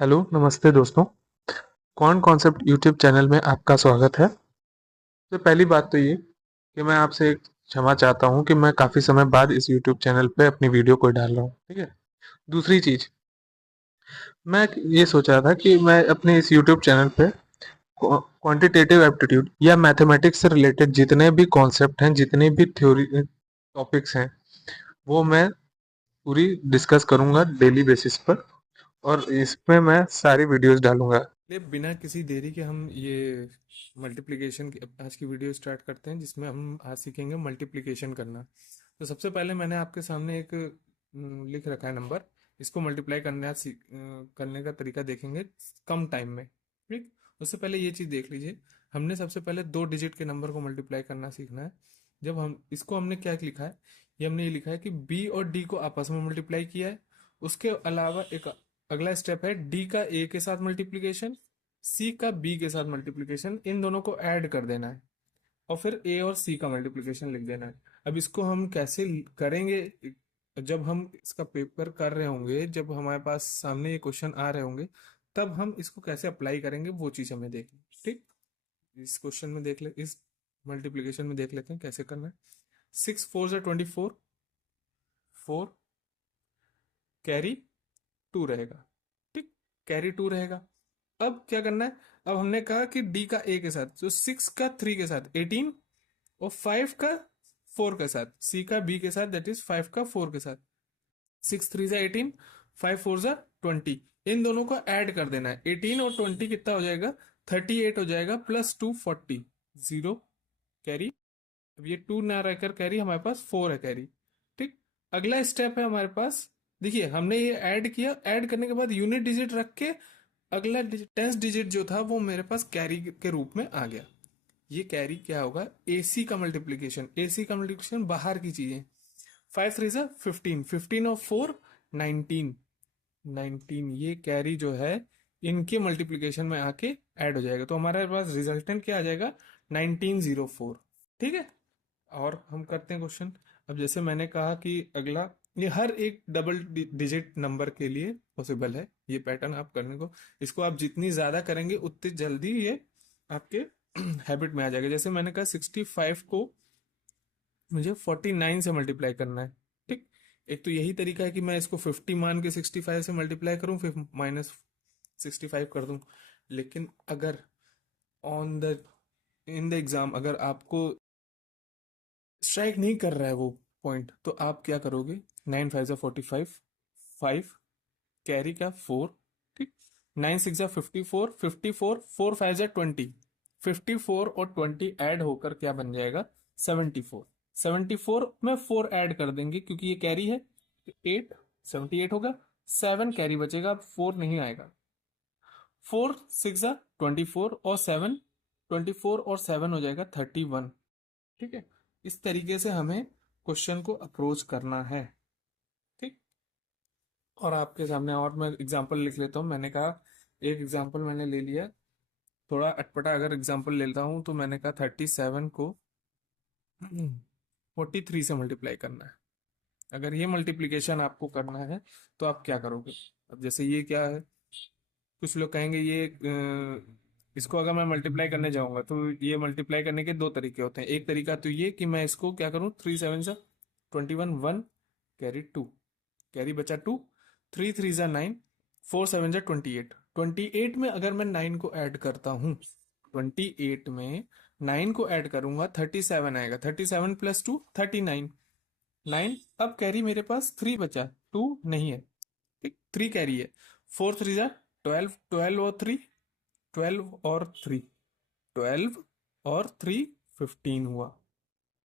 Hello, नमस्ते दोस्तों। कौन कॉन्सेप्ट यूट्यूब चैनल में आपका स्वागत है। तो पहली बात तो ये कि मैं आपसे एक क्षमा चाहता हूँ कि मैं काफ़ी समय बाद इस यूट्यूब चैनल पे अपनी वीडियो को डाल रहा हूँ, ठीक है। दूसरी चीज़, मैं ये सोच रहा था कि मैं अपने इस यूट्यूब चैनल पे क्वांटिटेटिव एप्टीट्यूड या मैथमेटिक्स से रिलेटेड जितने भी कॉन्सेप्ट हैं, जितने भी थ्योरी टॉपिक्स हैं, वो मैं पूरी डिस्कस करूँगा डेली बेसिस पर, और इसमें मैं सारी वीडियोस डालूंगा। चलिए बिना किसी देरी के हम ये मल्टीप्लिकेशन की आज की वीडियो स्टार्ट करते हैं, जिसमें हम आज सीखेंगे मल्टीप्लिकेशन करना। तो सबसे पहले मैंने आपके सामने एक लिख रखा है नंबर। इसको मल्टीप्लाई करने का तरीका देखेंगे कम टाइम में। ठीक। उससे पहले ये चीज़ देख लीजिए। हमने सबसे पहले 2 डिजिट के नंबर को मल्टीप्लाई करना सीखना है। जब हम इसको हमने क्या लिखा है, ये हमने ये लिखा है कि बी और डी को आपस में मल्टीप्लाई किया है। उसके अलावा एक अगला स्टेप है डी का ए के साथ मल्टीप्लीकेशन, सी का बी के साथ मल्टीप्लीकेशन, इन दोनों को ऐड कर देना है और फिर ए और सी का मल्टीप्लीकेशन लिख देना है। अब इसको हम कैसे करेंगे, जब हम इसका पेपर कर रहे होंगे, जब हमारे पास सामने ये क्वेश्चन आ रहे होंगे, तब हम इसको कैसे अप्लाई करेंगे वो चीज़ हमें देखनी है। ठीक। इस क्वेश्चन में देख ले, इस मल्टीप्लीकेशन में देख लेते हैं कैसे करना है। 6 4 ज़ा 24, 4 कैरी 2 रहेगा। ठीक। कैरी 2 रहेगा। अब क्या करना है, अब हमने कहा कि डी का ए के साथ, तो 6 का 3 के साथ 18, और 5 का 4 के साथ, सी का बी के साथ दैट इज 5 का 4 के साथ। 6 3 ज़ा 18, 5 4 ज़ा 20, इन दोनों को ऐड कर देना है। 18 और 20 कितना हो जाएगा, 38 हो जाएगा, प्लस 2 40, जीरो कैरी। अब ये 2 ना रहकर कैरी, हमारे पास 4 है कैरी। ठीक। अगला स्टेप है हमारे पास, देखिए हमने ये ऐड किया, ऐड करने के बाद यूनिट डिजिट रख के अगला 10th डिजिट जो था वो मेरे पास कैरी के रूप में आ गया। ये कैरी क्या होगा, एसी का मल्टीप्लीकेशन। एसी का मल्टीप्लीकेशन बाहर की चीजें। 5 3 ज़ा 15, 15 और 4 19, 19 ये कैरी जो है इनके मल्टीप्लीकेशन में आके ऐड हो जाएगा, तो हमारे पास रिजल्टेंट क्या आ जाएगा, 1904। ठीक है। और हम करते हैं क्वेश्चन। अब जैसे मैंने कहा कि अगला, ये हर एक डबल डिजिट नंबर के लिए पॉसिबल है ये पैटर्न आप करने को। इसको आप जितनी ज्यादा करेंगे उतनी जल्दी ये आपके हैबिट में आ जाएगा। जैसे मैंने कहा 65 को मुझे 49 से मल्टीप्लाई करना है। ठीक। एक तो यही तरीका है कि मैं इसको 50 मान के 65 से मल्टीप्लाई करूं, फिर -65 कर दूं। लेकिन अगर on the in the exam अगर आपको स्ट्राइक नहीं कर रहा है वो पॉइंट, तो आप क्या करोगे, 9 5 ज़ा 45, 5 कैरी का 4। ठीक। 9 6 ज़ा 54, 54, 4 5 ज़ा 20, 54 और 20 ऐड होकर क्या बन जाएगा, 74। 74 में 4 ऐड कर देंगे क्योंकि ये कैरी है, 8, 78 होगा। 7 कैरी बचेगा, अब 4 नहीं आएगा। 4 6 ज़ा 24 और 7, 24 और 7 हो जाएगा 31। ठीक है। इस तरीके से हमें क्वेश्चन को अप्रोच करना है। ठीक। और आपके सामने और मैं एग्जांपल लिख लेता हूँ। मैंने कहा एक एग्जांपल मैंने ले लिया, थोड़ा अटपटा अगर एग्जांपल लेता हूँ, तो मैंने कहा 37 को 43 से मल्टीप्लाई करना है। अगर ये मल्टीप्लीकेशन आपको करना है तो आप क्या करोगे। अब जैसे ये क्या है, कुछ लोग कहेंगे ये इसको अगर मैं मल्टीप्लाई करने जाऊंगा तो ये मल्टीप्लाई करने के दो तरीके होते हैं। एक तरीका तो ये कि मैं इसको क्या करूं, 3 7 ज़ा 21, 1 कैरी 2, कैरी बचा 2, 3 3 ज़ा 9, 4 7 ज़ा 28, 28 में अगर मैं 9 को ऐड करता हूं, 28 में 9 को ऐड करूंगा 37 आएगा, 37 प्लस 2 39, 9। अब कैरी मेरे पास 3 बचा, 2 नहीं है। ठीक। 3 कैरी है। 4 3 ज़ा 12, 12 और 3, 12 और 3, 12 और 3 15 हुआ।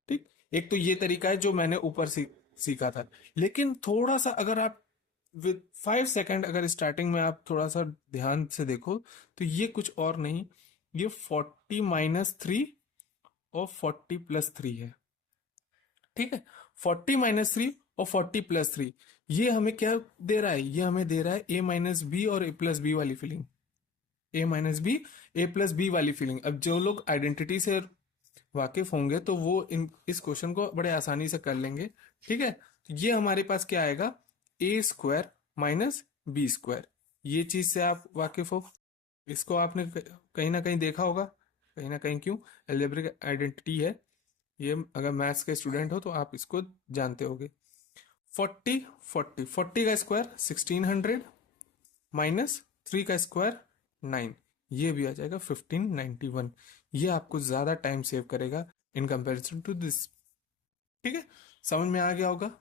ठीक। एक तो ये तरीका है जो मैंने ऊपर सीखा था। लेकिन थोड़ा सा अगर आप विद 5 सेकेंड अगर स्टार्टिंग में आप थोड़ा सा ध्यान से देखो, तो ये कुछ और नहीं, ये 40 - 3 और 40 + 3 है। ठीक है। 40 - 3 और 40 + 3, ये हमें क्या दे रहा है, ये हमें दे रहा है a - b और a + b वाली feeling. a - b a + b वाली फीलिंग। अब जो लोग आइडेंटिटी से वाकिफ होंगे तो वो इस क्वेश्चन को बड़े आसानी से कर लेंगे। ठीक है। तो ये हमारे पास क्या आएगा, a² - b²। ये चीज से आप वाकिफ हो, इसको आपने कहीं ना कहीं देखा होगा, कहीं ना कहीं। क्यों? एल्जेब्रिक आइडेंटिटी है ये, अगर मैथ्स के स्टूडेंट हो तो आप इसको जानते होगे। 40 का स्क्वायर 1600 माइनस 3 का स्क्वायर 9, ये भी आ जाएगा 1591। ये आपको ज्यादा टाइम सेव करेगा इन कंपैरिजन टू दिस। ठीक है, समझ में आ गया होगा।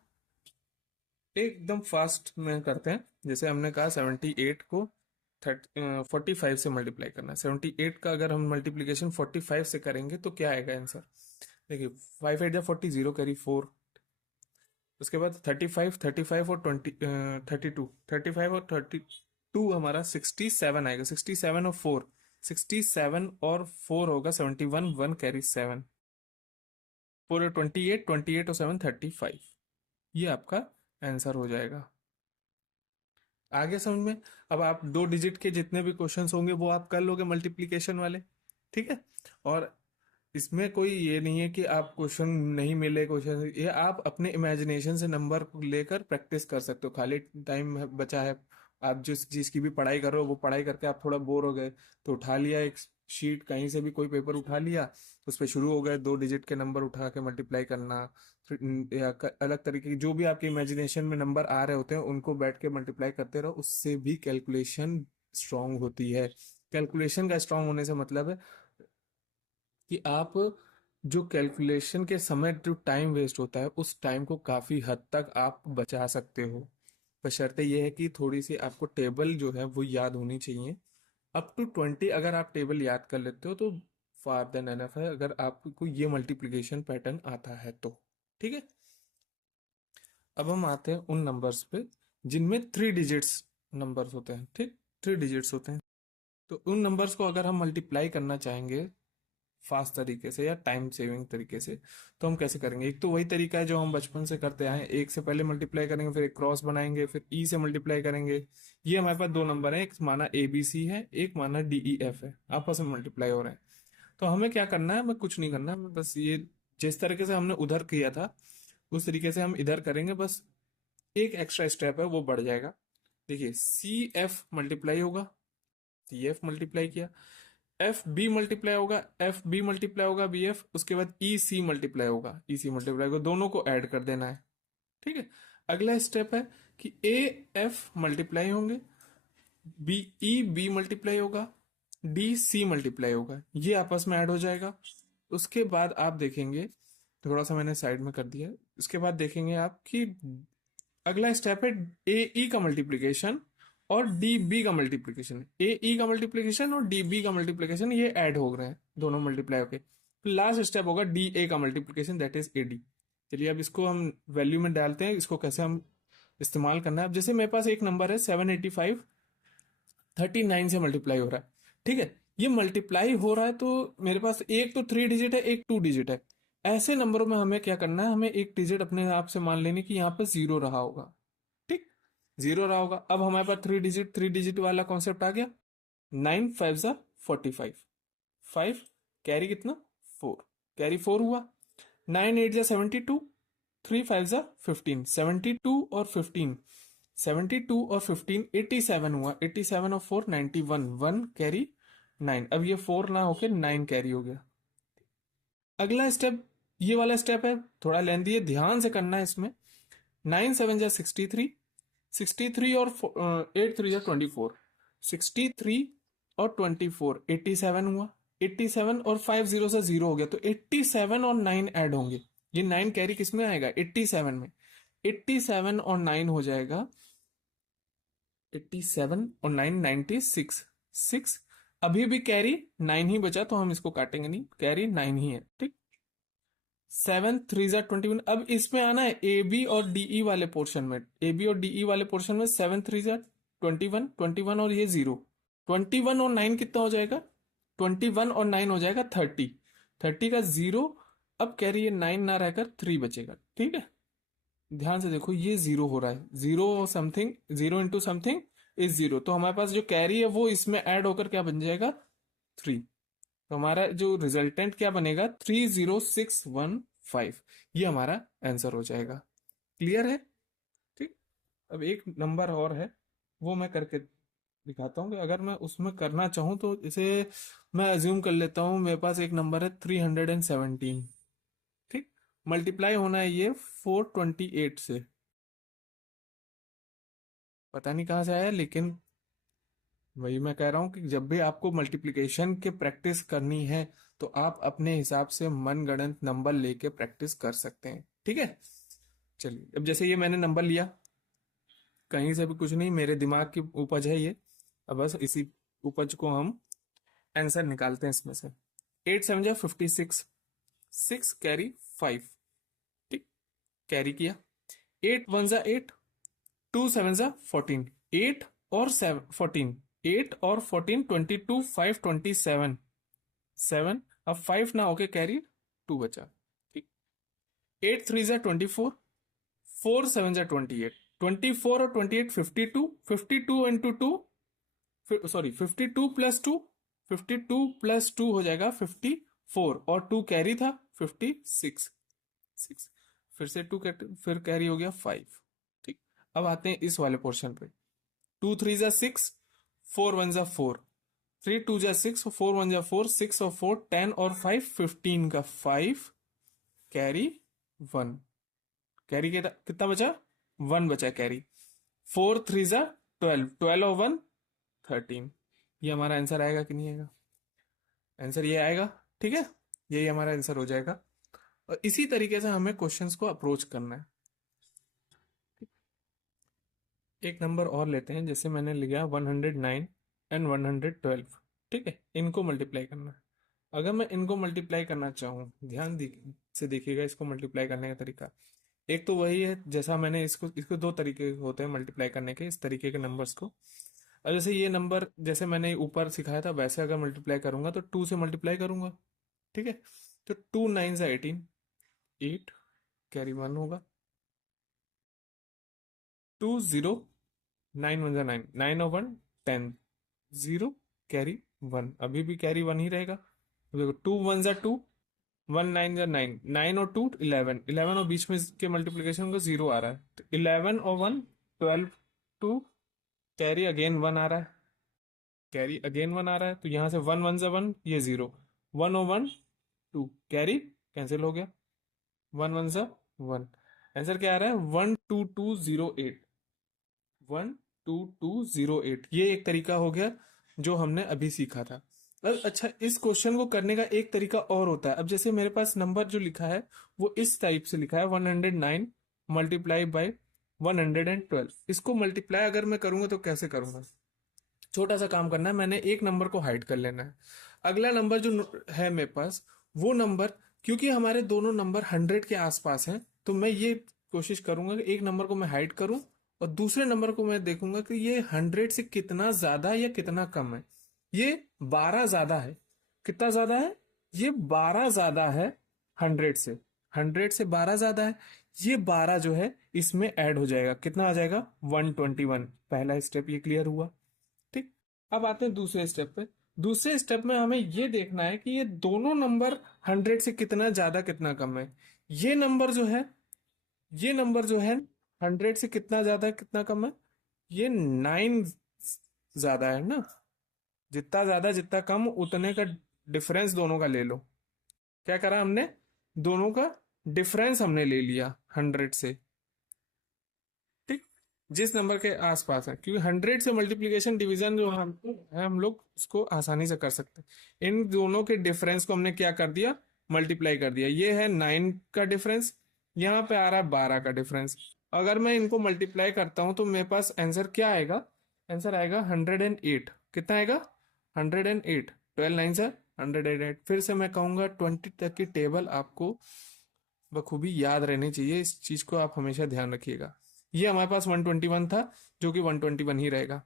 एकदम फास्ट में करते हैं। जैसे हमने कहा 78 को 45 से मल्टीप्लाई करना है। 78 का अगर हम मल्टीप्लीकेशन 45 से करेंगे तो क्या आएगा आंसर? देखिए, 5 8 जा 40, 0 कैरी 4। उसके बाद 35 और 32 हमारा 67 आएगा। 67 और 4 होगा 71, 1 कैरी 7, 4 28, 28 और 7 35। ये आपका आंसर हो जाएगा। आगे समझ में? अब आप 2 डिजिट के जितने भी क्वेश्चंस होंगे वो आप कर लोगे मल्टीप्लिकेशन वाले। ठीक है, और इसमें कोई ये नहीं है कि आप क्वेश्चन नहीं मिले, क्वेश्चन ये आप अपने इमेजिनेशन से नंबर लेकर प्रैक्टिस कर सकते हो। खाली टाइम बचा है, आप जिस चीज की भी पढ़ाई कर रहे हो वो पढ़ाई करके आप थोड़ा बोर हो गए तो उठा लिया एक शीट, कहीं से भी कोई पेपर उठा लिया, उस पर शुरू हो गए 2 डिजिट के नंबर उठा के मल्टीप्लाई करना। या अलग तरीके की जो भी आपके इमेजिनेशन में नंबर आ रहे होते हैं उनको बैठ के मल्टीप्लाई करते रहो, उससे भी कैलकुलेशन स्ट्रांग होती है। कैलकुलेशन का स्ट्रांग होने से मतलब है कि आप जो कैलकुलेशन के समय जो टाइम वेस्ट होता है उस टाइम को काफी हद तक आप बचा सकते हो। बशर्ते यह है कि थोड़ी सी आपको टेबल जो है वो याद होनी चाहिए। अप टू 20 अगर आप टेबल याद कर लेते हो तो फार देन एनफ है, अगर आपको ये मल्टीप्लिकेशन पैटर्न आता है तो। ठीक है, अब हम आते हैं उन नंबर्स पे जिनमें 3 डिजिट्स नंबर्स होते हैं। ठीक, 3 डिजिट्स होते हैं। तो उन नंबर्स को अगर हम मल्टीप्लाई करना चाहेंगे फास्ट तरीके से या टाइम सेविंग तरीके से, तो हम कैसे करेंगे? एक तो वही तरीका है जो हम बचपन से करते आए हैं, एक से पहले मल्टीप्लाई करेंगे, फिर एक क्रॉस बनाएंगे, फिर ई से मल्टीप्लाई करेंगे। ये हमारे पास 2 नंबर हैं, एक माना ए बी सी है, एक माना डी ई एफ है, आपस में मल्टीप्लाई हो रहे हैं। तो हमें क्या करना है? हमें कुछ नहीं करना है, हमें बस ये जिस तरीके से हमने उधर किया था उस तरीके से हम इधर करेंगे। बस एक एक्स्ट्रा स्टेप है वो बढ़ जाएगा। देखिए, सी एफ मल्टीप्लाई होगा, सी एफ मल्टीप्लाई किया, एफ बी मल्टीप्लाई होगा, एफ बी मल्टीप्लाई होगा बी एफ, उसके बाद ई सी मल्टीप्लाई होगा, ई सी मल्टीप्लाई होगा, दोनों को ऐड कर देना है। ठीक है, अगला स्टेप है कि ए एफ मल्टीप्लाई होंगे, बी ई बी मल्टीप्लाई होगा, डी सी मल्टीप्लाई होगा, ये आपस में ऐड हो जाएगा। उसके बाद आप देखेंगे, थोड़ा सा मैंने साइड में कर दिया है, उसके बाद देखेंगे आप कि अगला स्टेप है ए ई का मल्टीप्लीकेशन और डी बी का मल्टीप्लीकेशन। ए ई का मल्टीप्लीकेशन और डी बी का मल्टीप्लीकेशन ये ऐड हो रहे हैं, दोनों मल्टीप्लाई होके। फिर लास्ट स्टेप होगा डी ए का multiplication, that is A D. चलिए अब इसको हम वैल्यू में डालते हैं, इसको कैसे हम इस्तेमाल करना है। अब जैसे मेरे पास एक नंबर है 785 39 से मल्टीप्लाई हो रहा है। ठीक है, ये मल्टीप्लाई हो रहा है तो मेरे पास एक तो 3 डिजिट है, एक 2 डिजिट है। ऐसे नंबरों में हमें क्या करना है? हमें एक डिजिट अपने आप से मान लेनी कि यहाँ पे 0 रहा होगा। ठीक, 0 रहा होगा। अब हमारे पास 3 डिजिट वाला कॉन्सेप्ट आ गया। 9 5 जा 45, 5 कैरी कितना 4, कैरी 4 हुआ। 9 8 जा 72, 3 5 जा 15, 72 और 15, 72 और 15 87 हुआ। 87 और 4 91, 1 कैरी 9। अब ये 4 ना होके 9 कैरी हो गया। अगला स्टेप, ये वाला स्टेप है, थोड़ा लेंदी है, ध्यान से करना है इसमें। 9 7 जा 63, 63 और 8 3 जा 24, 63 और 24 87 हुआ। 87 और 5 0 से 0 हो गया, तो 87 और 9 ऐड होंगे। ये 9 कैरी किस में आएगा? 87 में। 87 और 9 हो जाएगा 87 और 9 96, 6। अभी भी कैरी 9 ही बचा तो हम इसको काटेंगे नहीं, कैरी 9 ही है। ठीक, 7 3 जा 21। अब इसमें आना है ए बी और डीई वाले पोर्शन में। ए बी और डीई वाले पोर्शन में 7 3 जा 21, 21 और ये 0, 21 और 9 कितना हो जाएगा? 21 और 9 हो जाएगा 30, 30 का 0। अब कैरी ये 9 ना रहकर 3 बचेगा। ठीक है, ध्यान से देखो, ये 0 हो रहा है, 0 समथिंग, 0 इंटू समथिंग इज 0, तो हमारे पास जो कैरी है वो इसमें ऐड होकर क्या बन जाएगा? 3। तो हमारा जो रिजल्टेंट क्या बनेगा? 30615। ये हमारा आंसर हो जाएगा। क्लियर है? ठीक, अब एक नंबर और है वो मैं करके दिखाता हूँ कि अगर मैं उसमें करना चाहूँ तो इसे मैं अज्यूम कर लेता हूँ, मेरे पास एक नंबर है 317, ठीक। मल्टीप्लाई होना है ये 428 से, पता नहीं कहाँ से आया, लेकिन वही मैं कह रहा हूँ कि जब भी आपको मल्टीप्लिकेशन के प्रैक्टिस करनी है तो आप अपने हिसाब से मनगढ़ंत नंबर लेके प्रैक्टिस कर सकते हैं, ठीक है। चलिए, अब जैसे ये मैंने नंबर लिया, कहीं से भी कुछ नहीं, मेरे दिमाग की उपज है ये। अब बस इसी उपज को हम आंसर निकालते हैं इसमें से। 8 7 जा 56, 6 कैरी 5, ठीक। कैरी किया। 8 1 जा 8, 2 7 जा 14, 8 और 7 14, 8 और 14 22, 5 27, 7, अब 5 ना होके कैरी 2 बचा, ठीक। 8 3 जा 24, 4 7 जा 28, 24 और 28 52, 52 इंटू टू, सॉरी 52 + 2, 52 + 2 हो जाएगा 54, और 2 कैरी था 56, 6, फिर से 2 फिर कैरी हो गया 5, ठीक। अब आते हैं इस वाले पोर्शन पे। 2 3 जा 6, 4 1 जा 4, 3 2 जा 6, 4 1 जा 4, 6 और 4 10 और 5 15 का 5, कैरी 1, कैरी कितना बचा, 1 बचा कैरी। 4 3 जा 12, 12 और 1 13, ये हमारा आंसर आएगा कि नहीं आएगा, आंसर ये आएगा, ठीक है। यही हमारा आंसर हो जाएगा। और इसी तरीके से हमें क्वेश्चंस को अप्रोच करना है। एक नंबर और लेते हैं, जैसे मैंने लिया 109 एंड 112, ठीक है, इनको मल्टीप्लाई करना है। अगर मैं इनको मल्टीप्लाई करना चाहूँ, से देखिएगा इसको मल्टीप्लाई करने का तरीका। एक तो वही है, जैसा मैंने इसको इसको दो तरीके होते हैं मल्टीप्लाई करने के, इस तरीके के नंबर्स को। और जैसे ये नंबर जैसे मैंने ऊपर सिखाया था, वैसे अगर मल्टीप्लाई करूंगा तो 2 से मल्टीप्लाई करूंगा, ठीक है। तो 2 9 जा 18, 8 कैरी 1 होगा। 2 0 9 1 जा 9, 9 और 1 10, 0 कैरी 1, अभी भी कैरी 1 ही रहेगा। तो देखो 2 1 जा 2, 1 9 जा 9, 9 और 2 11, 11 और बीच में के मल्टीप्लीकेशन का 0 आ रहा है, तो 11 और 1 12, 2 कैरी अगेन 1 आ रहा है, कैरी अगेन 1 आ रहा है, तो यहाँ से 1 1 जा 1, ये 0, 1 और 1 2, कैरी कैंसिल हो गया, 1 1 जा 1, आंसर क्या आ रहा है, 12208, 12208। ये एक तरीका हो गया जो हमने अभी सीखा था। अब अच्छा, इस क्वेश्चन को करने का एक तरीका और होता है। अब जैसे मेरे पास नंबर जो लिखा है वो इस टाइप से लिखा है, 109 मल्टीप्लाई बाय 112, इसको मल्टीप्लाई अगर मैं करूंगा तो कैसे करूंगा, छोटा सा काम करना है, मैंने एक नंबर को हाइड कर लेना है। अगला नंबर जो है मेरे पास, वो नंबर, क्योंकि हमारे दोनों नंबर 100 के आसपास हैं, तो मैं ये कोशिश करूंगा कि एक नंबर को मैं हाइड करूं और दूसरे नंबर को मैं देखूंगा कि ये 100 से कितना ज्यादा या कितना कम है। ये 12 ज्यादा है, कितना ज्यादा है, ये 12 ज्यादा है 100 से, 100 से 12 ज्यादा है। ये 12 जो है इसमें ऐड हो जाएगा, कितना आ जाएगा, 121। पहला स्टेप ये क्लियर हुआ, ठीक। अब आते हैं दूसरे स्टेप पे। दूसरे स्टेप में हमें ये देखना है कि ये दोनों नंबर 100 से कितना ज्यादा कितना कम है। ये नंबर जो है, ये नंबर जो है 100 से कितना ज्यादा कितना कम है, ये 9 ज्यादा है ना। जितना ज्यादा जितना कम उतने का डिफरेंस दोनों का ले लो। क्या करा हमने, दोनों का डिफरेंस हमने ले लिया 100 से, ठीक। जिस नंबर के आसपास है, क्योंकि 100 से मल्टीप्लिकेशन डिवीजन जो हम लोग उसको आसानी से कर सकते हैं। इन दोनों के डिफरेंस को हमने क्या कर दिया, मल्टीप्लाई कर दिया। ये है 9 का डिफरेंस, यहाँ पे आ रहा है 12 का डिफरेंस। अगर मैं इनको मल्टीप्लाई करता हूं तो मेरे पास आंसर क्या आएगा, आंसर आएगा 108। कितना आएगा, 108, 12 9 से 108। फिर से मैं कहूंगा 20 तक की टेबल आपको बखूबी याद रहनी चाहिए, इस चीज को आप हमेशा ध्यान रखिएगा। ये हमारे पास 121 था, जो कि 121 ही रहेगा।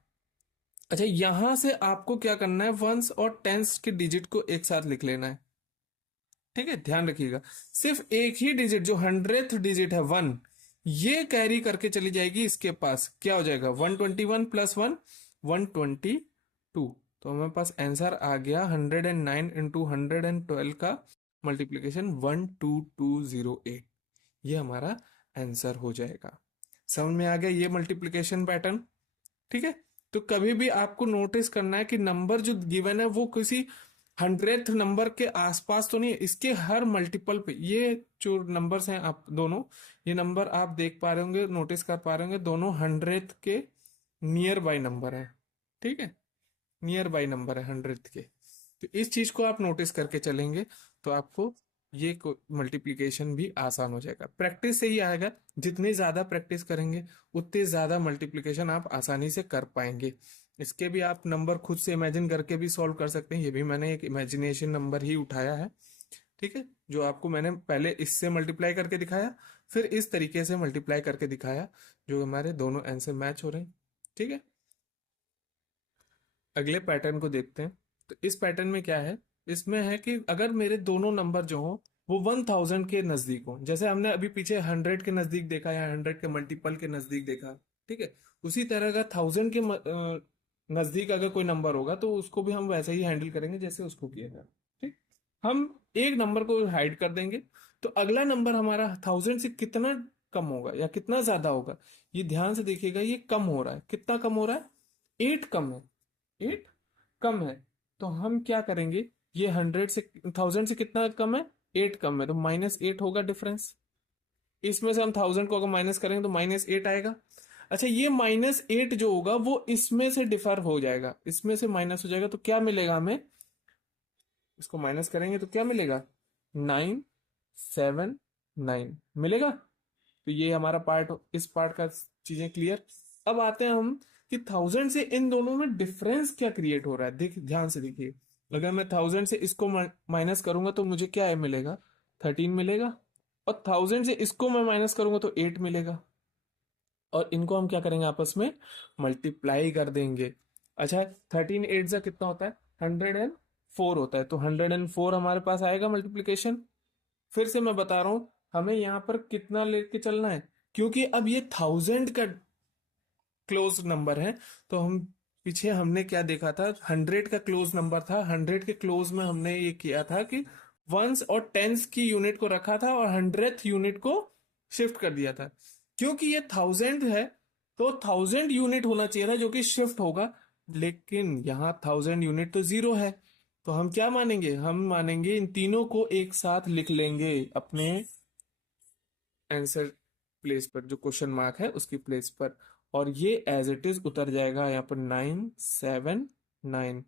अच्छा, यहां से आपको क्या करना है, वंस और टेंस के डिजिट को एक साथ लिख लेना है, ठीक है। ध्यान रखिएगा, सिर्फ एक ही डिजिट जो 100th डिजिट है 1, ये कैरी करके चली जाएगी इसके पास, क्या हो जाएगा, 121 + 1 122। तो हमारे पास आंसर आ गया 109 इंटू 112 का मल्टीप्लीकेशन 12208। ये हमारा आंसर हो जाएगा। समझ में आ गया ये मल्टीप्लीकेशन पैटर्न, ठीक है। तो कभी भी आपको नोटिस करना है कि नंबर जो गिवन है वो किसी 100th नंबर के आसपास तो नहीं है, इसके हर मल्टीपल पे। ये जो नंबर्स हैं आप दोनों, ये नंबर आप देख पा रहे होंगे, नोटिस कर पा रहे होंगे, दोनों 100th के नियर बाय नंबर है। ठीक है, नियर बाय नंबर है 100th के। तो इस चीज को आप नोटिस करके चलेंगे तो आपको ये मल्टीप्लिकेशन भी आसान हो जाएगा। प्रैक्टिस से ही आएगा, जितनी ज्यादा प्रैक्टिस करेंगे उतनी ज्यादा मल्टीप्लिकेशन आप आसानी से कर पाएंगे। इसके भी आप नंबर खुद से इमेजिन करके भी सॉल्व कर सकते हैं। ये भी मैंने एक इमेजिनेशन नंबर ही उठाया है। ठीक है, जो आपको मैंने पहले इससे मल्टीप्लाई करके दिखाया, फिर इस तरीके से मल्टीप्लाई करके दिखाया, जो हमारे दोनों आंसर मैच हो रहे हैं। ठीक है, अगले पैटर्न को देखते हैं। तो इस पैटर्न में क्या है, इसमें है कि अगर मेरे दोनों नंबर जो हो वो 1000 के नजदीक हो, जैसे हमने अभी पीछे 100 के नजदीक देखा या 100 के मल्टीपल के नजदीक देखा। ठीक है, उसी तरह का 1000 के नजदीक अगर कोई नंबर होगा तो उसको भी हम वैसे ही हैंडल करेंगे जैसे उसको किया था। ठीक, हम एक नंबर को हाइड कर देंगे, तो अगला नंबर हमारा 1000 से कितना कम होगा या कितना ज्यादा होगा, ये ध्यान से देखिएगा। ये कम हो रहा है, कितना कम हो रहा है, 8 कम है, 8 कम है। तो हम क्या करेंगे, ये 100 से 1000 से कितना कम है, 8 कम है, तो -8 होगा डिफरेंस। इसमें से हम 1000 को अगर माइनस करेंगे तो -8 आएगा। अच्छा, ये -8 जो होगा वो इसमें से डिफर हो जाएगा, इसमें से माइनस हो जाएगा, तो क्या मिलेगा हमें, इसको माइनस करेंगे तो क्या मिलेगा, 979 मिलेगा। तो ये हमारा पार्ट, इस पार्ट का चीजें क्लियर। अब आते हैं हम कि 1000 से इन दोनों में डिफरेंस क्या क्रिएट हो रहा है। देख, ध्यान से देखिए, अगर मैं 1000 से इसको माइनस करूंगा तो मुझे क्या है मिलेगा, 13 मिलेगा। और 1000 से इसको मैं माइनस करूंगा तो 8 मिलेगा। और इनको हम क्या करेंगे, आपस में मल्टीप्लाई कर देंगे। अच्छा, 13 8 जा कितना होता है, 104 होता है, तो 104 हमारे पास आएगा मल्टीप्लीकेशन। फिर से मैं बता रहा हूं, हमें यहां पर कितना लेके चलना है, क्योंकि अब ये 1000 का क्लोज नंबर है। तो हम पीछे हमने क्या देखा था, 100 का क्लोज नंबर था, 100 के क्लोज में हमने ये किया था कि वंस और टेंस की यूनिट को रखा था और 100th यूनिट को शिफ्ट कर दिया था। क्योंकि ये 1000 है तो 1000 यूनिट होना चाहिए था जो कि शिफ्ट होगा, लेकिन यहाँ 1000 यूनिट तो जीरो है। तो हम क्या मानेंगे, हम मानेंगे इन तीनों को एक साथ लिख लेंगे अपने आंसर प्लेस पर, जो क्वेश्चन मार्क है उसकी प्लेस पर, और ये एज इट इज उतर जाएगा यहाँ पर 979।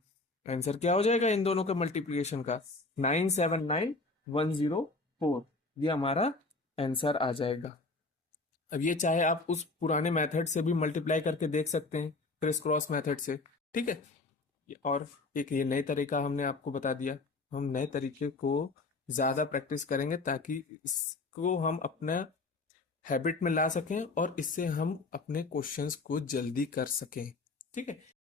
आंसर क्या हो जाएगा इन दोनों का मल्टीप्लिकेशन का, 979104, ये हमारा आंसर आ जाएगा। अब ये चाहे आप उस पुराने मेथड से भी मल्टीप्लाई करके देख सकते हैं, क्रिस क्रॉस मेथड से। ठीक है, और एक ये नए तरीका हमने आपको बता दिया। हम नए तरीके को ज्यादा प्रैक्टिस करेंगे ताकि इसको हम अपना हैबिट में ला सकें और इससे हम अपने क्वेश्चंस को जल्दी कर सकें। ठीक है,